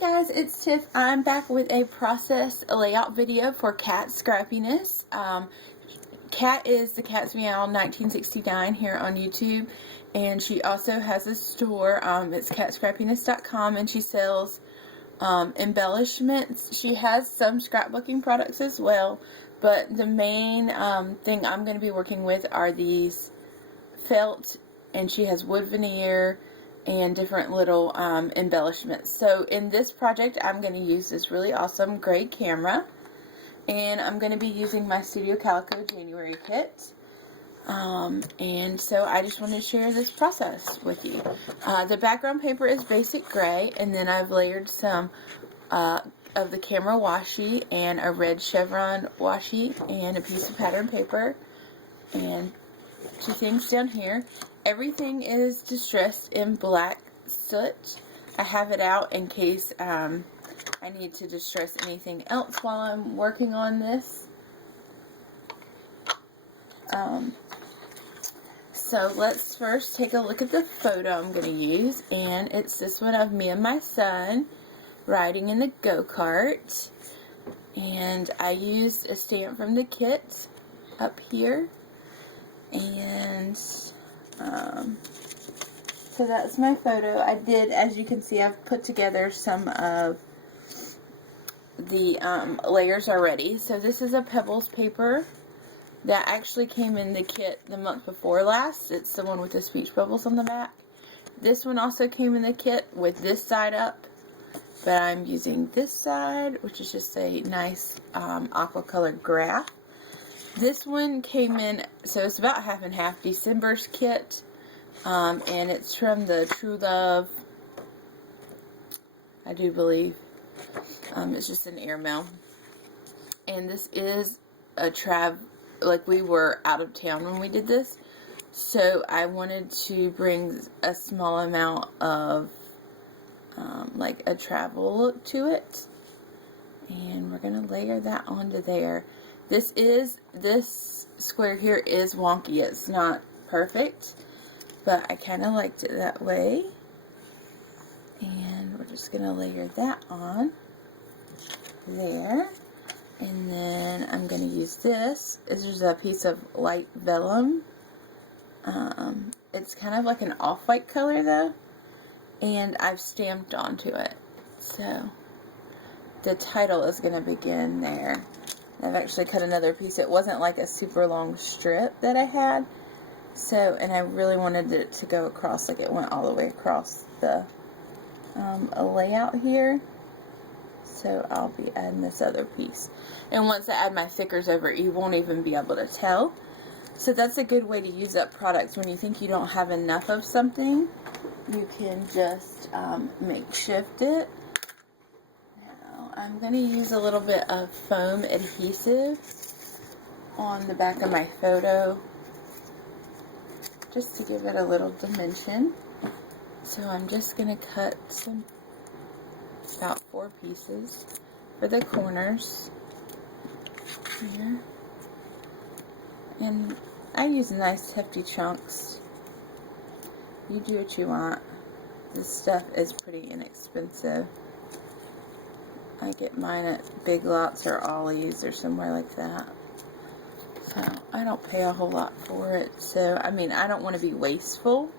guys, it's Tiff. I'm back with a process layout video for Katscrappiness. Kat is the Cat's Meow 1969 here on YouTube, and she also has a store. It's katscrappiness.com, and she sells embellishments. She has some scrapbooking products as well, but the main thing I'm going to be working with are these felt, and she has wood veneer and different little embellishments. So in this project, I'm going to use this really awesome gray camera, and I'm going to be using my Studio Calico January kit. And so I just wanted to share this process with you. The background paper is basic gray, and then I've layered some of the camera washi and a red chevron washi and a piece of pattern paper and two things down here. Everything is distressed in black soot. I have it out in case I need to distress anything else while I'm working on this. So let's first take a look at the photo I'm going to use, and it's this one of me and my son riding in the go-kart, and I used a stamp from the kit up here, and so that's my photo. I did, as you can see, I've put together some of the layers already. So this is a Pebbles paper that actually came in the kit the month before last. It's the one with the speech bubbles on the back. This one also came in the kit with this side up, but I'm using this side, which is just a nice aqua colored graph. This one came in, so it's about half and half, December's kit, and it's from the True Love, I do believe. It's just an airmail, and this is a like we were out of town when we did this, so I wanted to bring a small amount of like a travel look to it, and we're gonna layer that onto there. This square here is wonky. It's not perfect, but I kind of liked it that way, and we're just gonna layer that on there. And then I'm going to use this. This is a piece of light vellum. It's kind of like an off-white color though, and I've stamped onto it. So the title is going to begin there. I've actually cut another piece. It wasn't like a super long strip that I had, so, and I really wanted it to go across, like it went all the way across the layout here. So I'll be adding this other piece. And once I add my thickers over it, you won't even be able to tell. So that's a good way to use up products. When you think you don't have enough of something, you can just makeshift it. Now I'm going to use a little bit of foam adhesive on the back of my photo, just to give it a little dimension. So I'm just going to cut some, about 4 pieces for the corners here, and I use nice hefty chunks. You do what you want. This stuff is pretty inexpensive. I get mine at Big Lots or Ollie's or somewhere like that, so I don't pay a whole lot for it. So I mean, I don't want to be wasteful,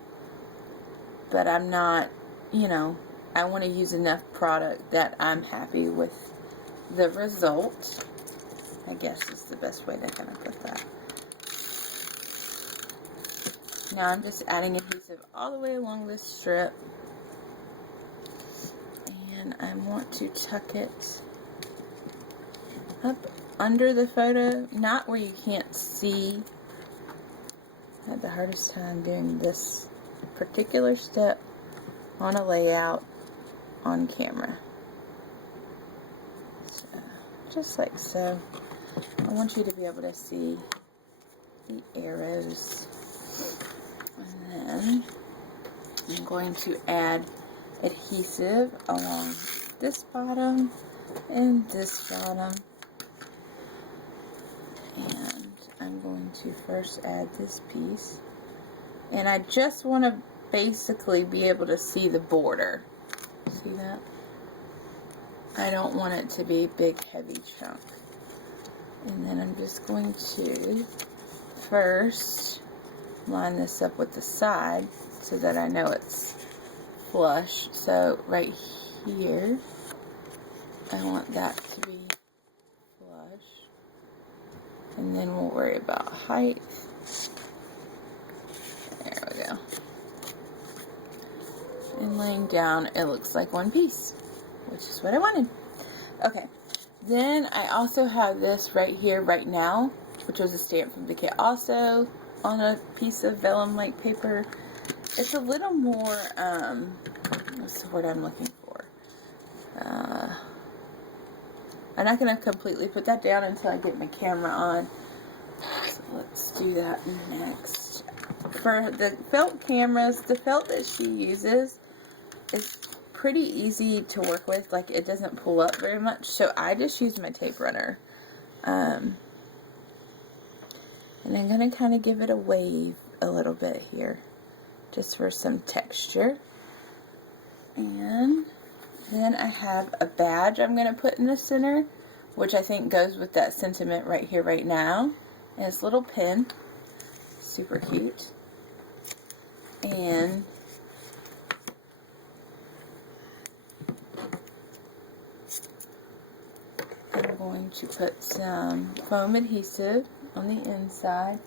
but I'm not, you know, I want to use enough product that I'm happy with the result, I guess is the best way to kind of put that. Now I'm just adding adhesive all the way along this strip, and I want to tuck it up under the photo, not where you can't see. I had the hardest time doing this particular step on a layout on camera. So, just like so. I want you to be able to see the arrows. And then I'm going to add adhesive along this bottom and this bottom. And I'm going to first add this piece. And I just want to basically be able to see the border. See that? I don't want it to be big, heavy chunk. And then I'm just going to first line this up with the side so that I know it's flush. So right here, I want that to be flush. And then we'll worry about height. There we go. And laying down, it looks like one piece, which is what I wanted. Okay, then I also have this right here, right now, which was a stamp from the kit, also on a piece of vellum-like paper. It's a little more, what's the word I'm looking for? I'm not going to completely put that down until I get my camera on. So let's do that next. For the felt cameras, the felt that she uses is pretty easy to work with. Like, it doesn't pull up very much, so I just use my tape runner. And I'm going to kind of give it a wave a little bit here, just for some texture. And then I have a badge I'm going to put in the center, which I think goes with that sentiment right here, right now. And this little pin, super cute. And I'm going to put some foam adhesive on the inside,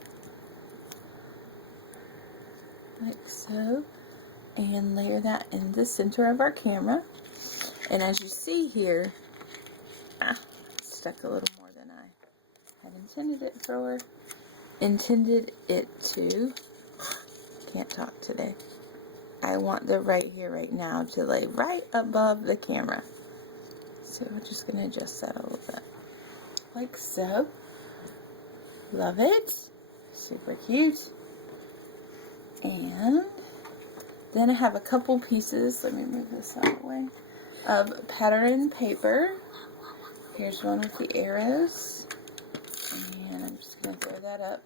like so, and layer that in the center of our camera. And as you see here, it stuck a little more than I had intended it to. Can't talk today. I want the right here, right now to lay right above the camera. So we're just going to adjust that a little bit. Like so. Love it. Super cute. And then I have a couple pieces, let me move this out of the way, of pattern paper. Here's one with the arrows. And I'm just going to throw that up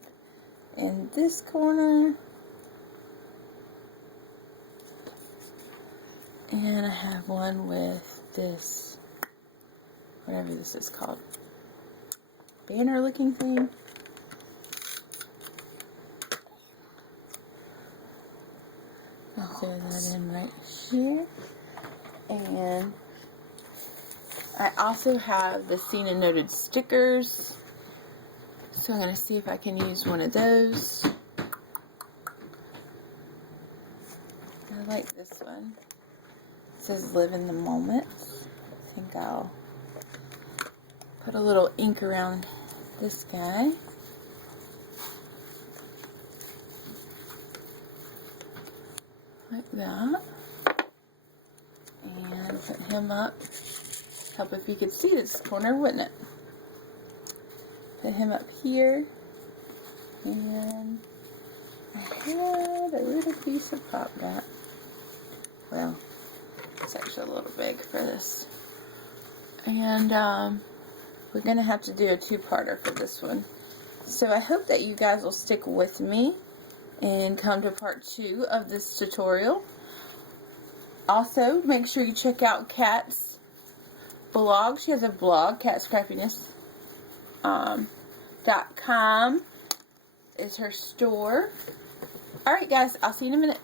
in this corner. And I have one with this, whatever this is called, banner looking thing. I'll throw that in right here. And I also have the seen and noted stickers. So I'm going to see if I can use one of those. I like this one. It says live in the moment. I think I'll put a little ink around this guy. Like that. And put him up. Help if you could see this corner, wouldn't it? Put him up here. And I had a little piece of pop dot. Well, it's actually a little big for this. And we're going to have to do a two-parter for this one. So I hope that you guys will stick with me and come to part 2 of this tutorial. Also, make sure you check out Kat's blog. She has a blog, katscrappiness.com is her store. Alright guys, I'll see you in a minute.